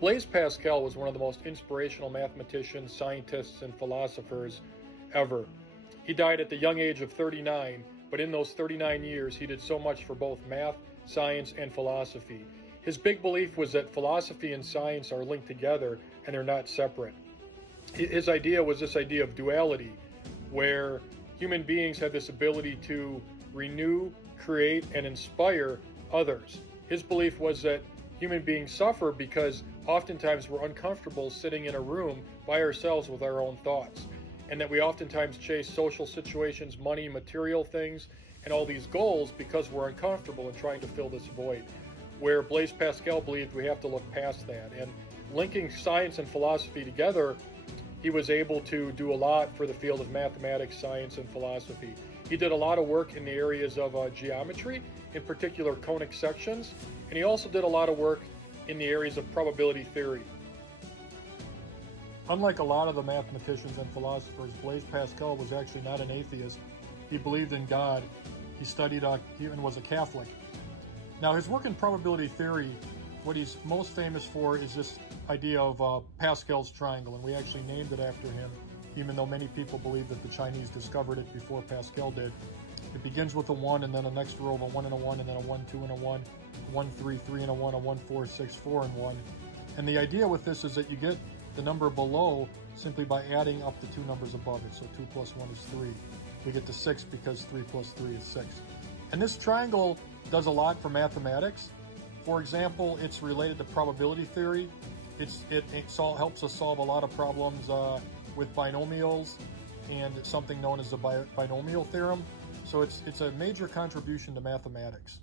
Blaise Pascal was one of the most inspirational mathematicians, scientists, and philosophers ever. He died at the young age of 39, but in those 39 years, he did so much for both math, science, and philosophy. His big belief was that philosophy and science are linked together and they're not separate. His idea was this idea of duality, where human beings have this ability to renew, create, and inspire others. His belief was that human beings suffer because oftentimes we're uncomfortable sitting in a room by ourselves with our own thoughts, and that we oftentimes chase social situations, money, material things, and all these goals because we're uncomfortable and trying to fill this void. Where Blaise Pascal believed we have to look past that. And linking science and philosophy together, he was able to do a lot for the field of mathematics, science, and philosophy. He did a lot of work in the areas of geometry, in particular conic sections, and he also did a lot of work in the areas of probability theory. Unlike a lot of the mathematicians and philosophers, Blaise Pascal was actually not an atheist. He believed in God. He studied, he even was a Catholic. Now, his work in probability theory, what he's most famous for is this idea of Pascal's triangle, and we actually named it after him, even though many people believe that the Chinese discovered it before Pascal did. It begins with a 1, and then a next row of a 1 and a 1, and then a 1, 2 and a 1, 1, 3, 3 and a 1, a 1, 4, 6, 4 and 1. And the idea with this is that you get the number below simply by adding up the two numbers above it. So 2 plus 1 is 3. We get to 6 because 3 plus 3 is 6. And this triangle does a lot for mathematics. For example, it's related to probability theory. It helps us solve a lot of problems with binomials and something known as the binomial theorem. So it's a major contribution to mathematics.